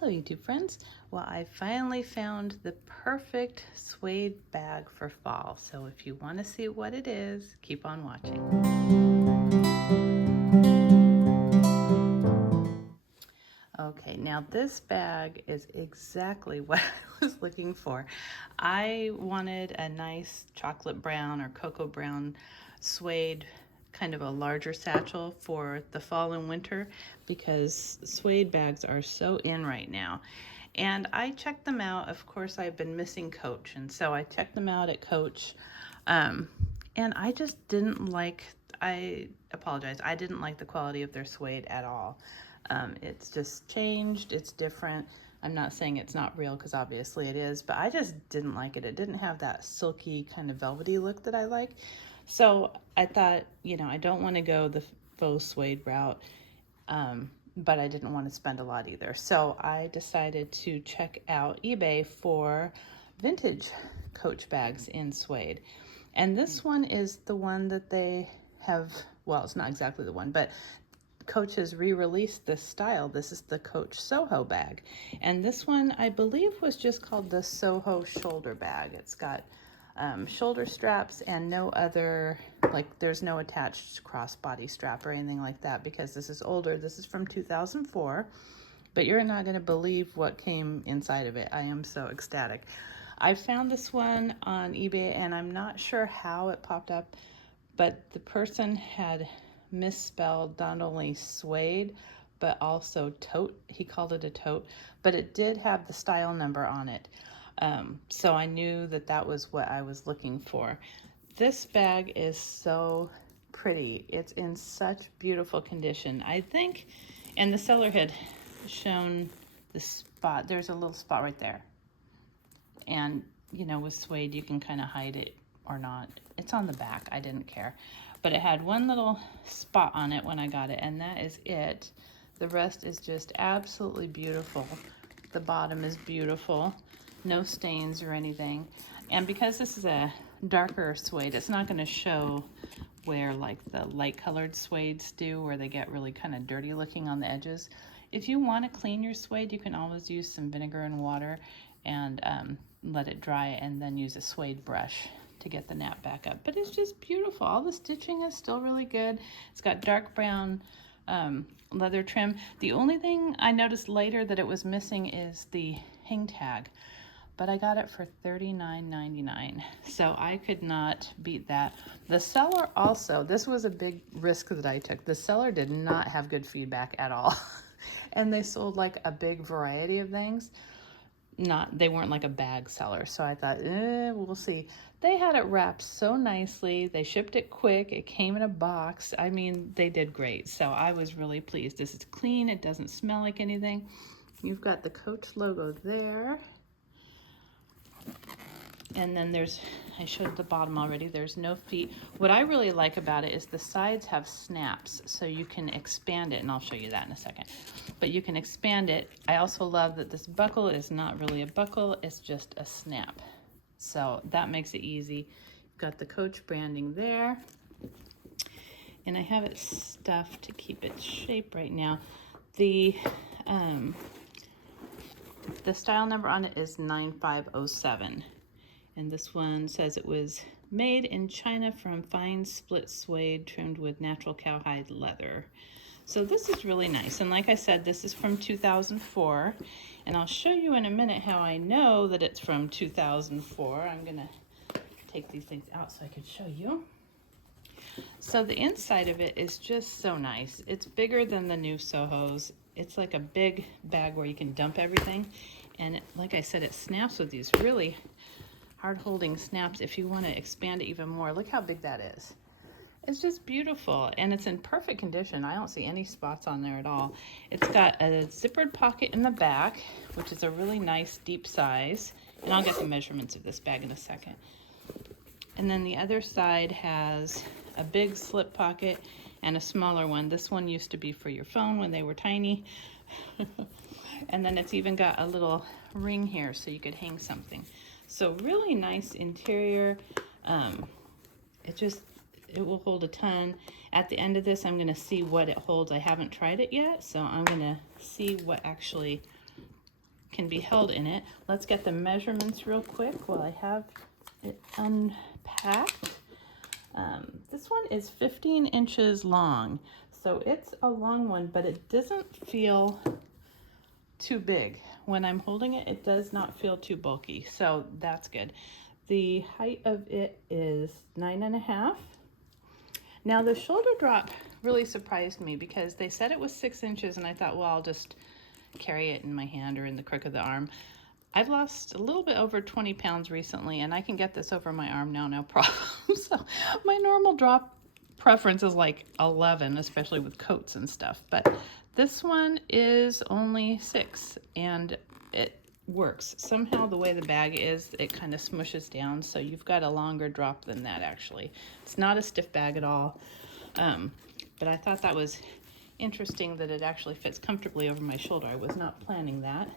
Hello YouTube friends. Well, I finally found the perfect suede bag for fall. So if you want to see what it is, keep on watching. Okay, now this bag is exactly what I was looking for. I wanted a nice chocolate brown or cocoa brown suede, kind of a larger satchel for the fall and winter because suede bags are so in right now. And I checked them out. Of course, I've been missing Coach, and so I checked them out at Coach. And I just didn't like, I apologize, I didn't like the quality of their suede at all. It's just changed, it's different. I'm not saying it's not real because obviously it is, but I just didn't like it. It didn't have that silky kind of velvety look that I like. So I thought, I don't want to go the faux suede route, but I didn't want to spend a lot either. So I decided to check out eBay for vintage Coach bags in suede. And this one is the one that they have, well, it's not exactly the one, but Coach has re-released this style. This is the Coach SOHO bag. And this one, I believe, was just called the SOHO shoulder bag. It's got shoulder straps and no other, like there's no attached crossbody strap or anything like that because this is older. This is from 2004, but you're not going to believe what came inside of it. I am so ecstatic. I found this one on eBay and I'm not sure how it popped up, but the person had misspelled not only suede but also tote. He called it a tote, but it did have the style number on it. So I knew that that was what I was looking for. This bag is so pretty. It's in such beautiful condition. I think, and the seller had shown the spot. There's a little spot right there. And, with suede, you can kind of hide it or not. It's on the back. I didn't care. But it had one little spot on it when I got it, and that is it. The rest is just absolutely beautiful. The bottom is beautiful. No stains or anything. And because this is a darker suede, it's not going to show where like the light colored suedes do, where they get really kind of dirty looking on the edges. If you want to clean your suede, you can always use some vinegar and water and let it dry and then use a suede brush to get the nap back up. But it's just beautiful. All the stitching is still really good. It's got dark brown leather trim. The only thing I noticed later that it was missing is the hang tag, but I got it for $39.99, so I could not beat that. The seller also, this was a big risk that I took. The seller did not have good feedback at all, and they sold like a big variety of things. They weren't like a bag seller, so I thought, we'll see. They had it wrapped so nicely. They shipped it quick. It came in a box. I mean, they did great, so I was really pleased. This is clean. It doesn't smell like anything. You've got the Coach logo there. And then I showed the bottom already, there's no feet. What I really like about it is the sides have snaps, so you can expand it, and I'll show you that in a second. But you can expand it. I also love that this buckle is not really a buckle, it's just a snap. So that makes it easy. Got the Coach branding there. And I have it stuffed to keep its shape right now. The style number on it is 9507. And this one says it was made in China from fine split suede trimmed with natural cowhide leather. So this is really nice. And like I said, this is from 2004. And I'll show you in a minute how I know that it's from 2004. I'm going to take these things out so I can show you. So the inside of it is just so nice. It's bigger than the new SOHOs. It's like a big bag where you can dump everything. And like I said, it snaps with these really hard-holding snaps if you want to expand it even more. Look how big that is. It's just beautiful, and it's in perfect condition. I don't see any spots on there at all. It's got a zippered pocket in the back, which is a really nice deep size, and I'll get the measurements of this bag in a second. And then the other side has a big slip pocket and a smaller one. This one used to be for your phone when they were tiny. And then it's even got a little ring here so you could hang something. So really nice interior. It will hold a ton. At the end of this, I'm going to see what it holds. I haven't tried it yet, so I'm going to see what actually can be held in it. Let's get the measurements real quick while I have it unpacked. This one is 15 inches long, so it's a long one, but it doesn't feel too big. When I'm holding it, it does not feel too bulky, so that's good. The height of it is 9.5. Now the shoulder drop really surprised me because they said it was 6 inches, and I thought, well, I'll just carry it in my hand or in the crook of the arm. I've lost a little bit over 20 pounds recently, and I can get this over my arm now, no problem. So my normal drop preference is like 11, especially with coats and stuff. But this one is only 6, and it works. Somehow the way the bag is, it kind of smushes down, so you've got a longer drop than that actually. It's not a stiff bag at all, but I thought that was interesting that it actually fits comfortably over my shoulder. I was not planning that.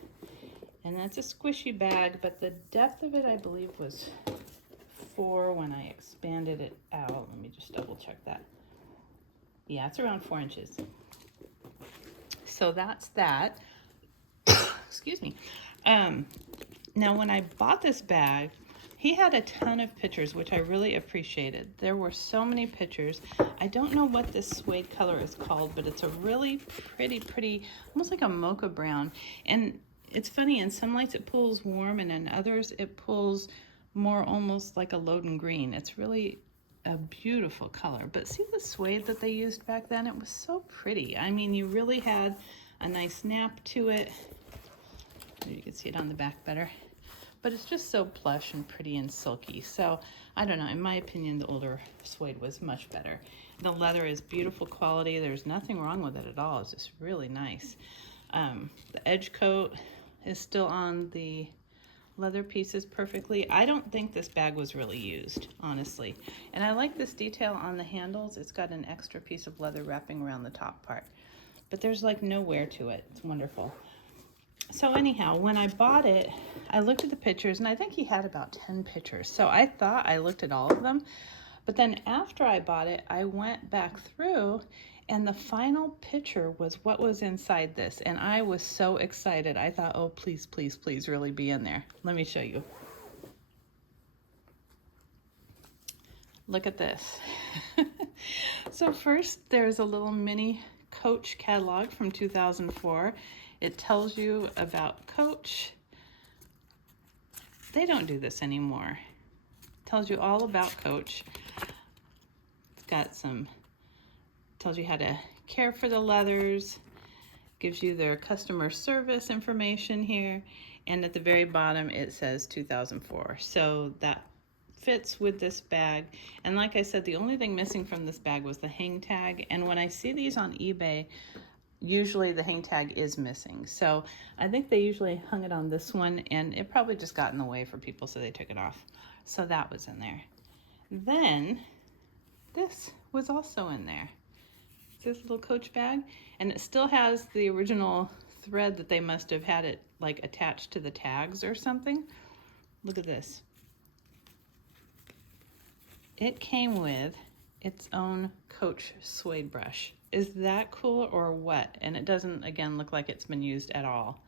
And that's a squishy bag, but the depth of it, I believe, was 4 when I expanded it out. Let me just double check that. Yeah, it's around 4 inches. So that's that. Excuse me. Now, when I bought this bag, he had a ton of pictures, which I really appreciated. There were so many pictures. I don't know what this suede color is called, but it's a really pretty, almost like a mocha brown. And it's funny, in some lights it pulls warm, and in others it pulls more almost like a Loden green. It's really a beautiful color. But see the suede that they used back then? It was so pretty. I mean, you really had a nice nap to it. Maybe you can see it on the back better. But it's just so plush and pretty and silky. So, I don't know, in my opinion, the older suede was much better. The leather is beautiful quality. There's nothing wrong with it at all. It's just really nice. The edge coat is still on the leather pieces perfectly. I don't think this bag was really used, honestly. And I like this detail on the handles. It's got an extra piece of leather wrapping around the top part. But there's like no wear to it. It's wonderful. So anyhow, when I bought it, I looked at the pictures, and I think he had about 10 pictures. So I thought I looked at all of them. But then after I bought it, I went back through, and the final picture was what was inside this. And I was so excited. I thought, oh, please, please, please really be in there. Let me show you. Look at this. So first, there's a little mini Coach catalog from 2004. It tells you about Coach. They don't do this anymore. It tells you all about Coach. It's got some, tells you how to care for the leathers, gives you their customer service information here, and at the very bottom it says 2004. So that fits with this bag. And like I said, the only thing missing from this bag was the hang tag. And when I see these on eBay, usually the hang tag is missing. So I think they usually hung it on this one, and it probably just got in the way for people, so they took it off. So that was in there. Then this was also in there. It's this little Coach bag, and it still has the original thread that they must have had it like attached to the tags or something. Look at this. It came with its own Coach suede brush. Is that cool or what? And it doesn't, again, look like it's been used at all.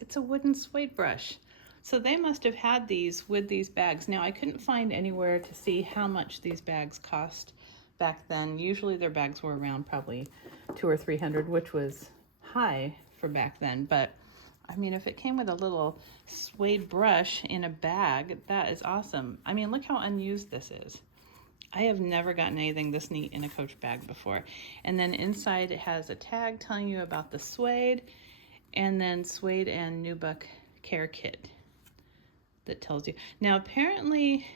It's a wooden suede brush. So they must have had these with these bags. Now, I couldn't find anywhere to see how much these bags cost back then. Usually their bags were around probably $200 or $300, which was high for back then. But I mean, if it came with a little suede brush in a bag, that is awesome. I mean, look how unused this is. I have never gotten anything this neat in a Coach bag before. And then inside it has a tag telling you about the suede, and then suede and nubuck care kit that tells you. Now apparently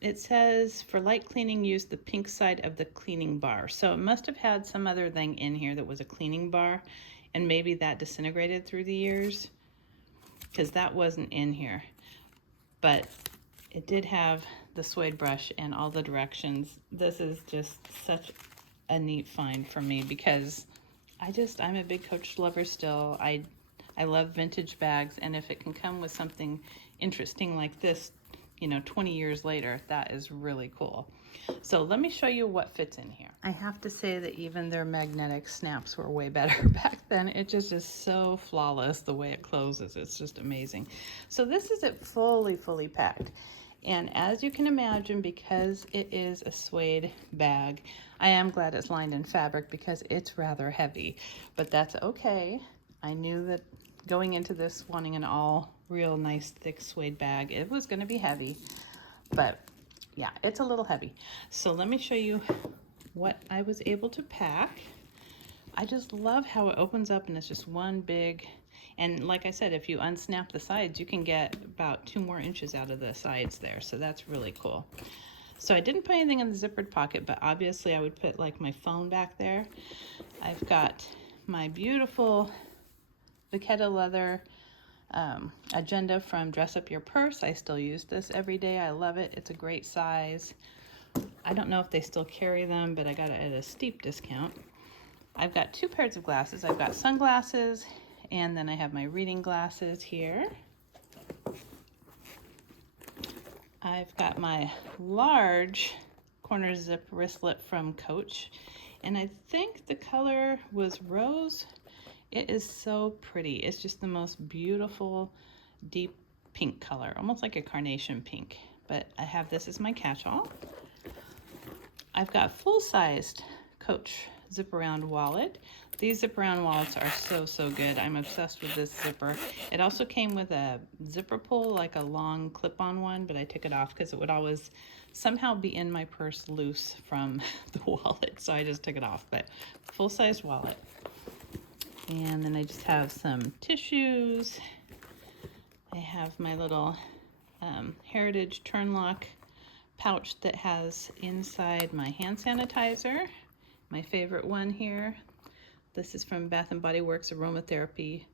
it says for light cleaning, use the pink side of the cleaning bar. So it must have had some other thing in here that was a cleaning bar, and maybe that disintegrated through the years, because that wasn't in here. But it did have the suede brush and all the directions. This is just such a neat find for me, because I'm a big Coach lover still. I love vintage bags, and if it can come with something interesting like this, you know, 20 years later. That is really cool. So let me show you what fits in here. I have to say that even their magnetic snaps were way better back then. It just is so flawless the way it closes. It's just amazing. So this is it fully packed. And as you can imagine, because it is a suede bag, I am glad it's lined in fabric because it's rather heavy, but that's okay. I knew that going into this wanting an all real nice thick suede bag, it was going to be heavy, but yeah, it's a little heavy. So let me show you what I was able to pack. I just love how it opens up and it's just one big, and like I said, if you unsnap the sides, you can get about 2 more inches out of the sides there. So that's really cool. So I didn't put anything in the zippered pocket, but obviously I would put like my phone back there. I've got my beautiful Vachetta leather agenda from Dress Up Your Purse. I still use this every day. I love it. It's a great size. I don't know if they still carry them, but I got it at a steep discount. I've got 2 pairs of glasses. I've got sunglasses, and then I have my reading glasses here. I've got my large corner zip wristlet from Coach, and I think the color was rose. It is so pretty. It's just the most beautiful deep pink color, almost like a carnation pink. But I have this as my catch-all. I've got full-sized Coach zip around wallet. These zip around wallets are so good. I'm obsessed with this zipper. It also came with a zipper pull, like a long clip-on one, but I took it off because it would always somehow be in my purse loose from the wallet, so I just took it off. But full-sized wallet. And then I just have some tissues. I have my little Heritage turn lock pouch that has inside my hand sanitizer. My favorite one here. This is from Bath & Body Works Aromatherapy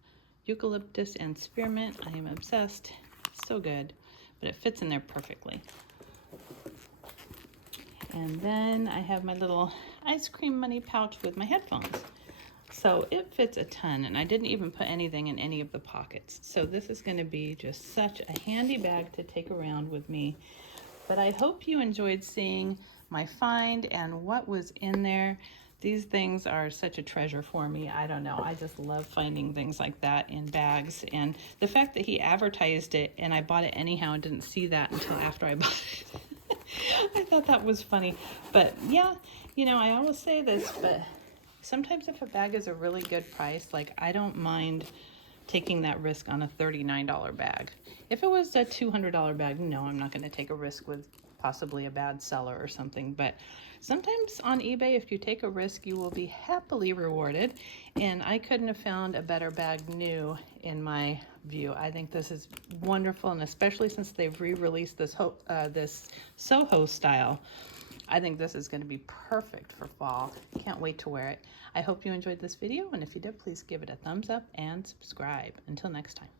Eucalyptus and Spearmint. I am obsessed. It's so good, but it fits in there perfectly. And then I have my little ice cream money pouch with my headphones. So it fits a ton, and I didn't even put anything in any of the pockets. So this is going to be just such a handy bag to take around with me. But I hope you enjoyed seeing my find and what was in there. These things are such a treasure for me. I don't know. I just love finding things like that in bags. And the fact that he advertised it and I bought it anyhow and didn't see that until after I bought it. I thought that was funny. But yeah, you know, I always say this, but sometimes if a bag is a really good price, like I don't mind taking that risk on a $39 bag. If it was a $200 bag, no, I'm not going to take a risk with possibly a bad seller or something. But sometimes on eBay, if you take a risk, you will be happily rewarded. And I couldn't have found a better bag new in my view. I think this is wonderful, and especially since they've re-released this SOHO style. I think this is going to be perfect for fall. Can't wait to wear it. I hope you enjoyed this video, and if you did, please give it a thumbs up and subscribe. Until next time.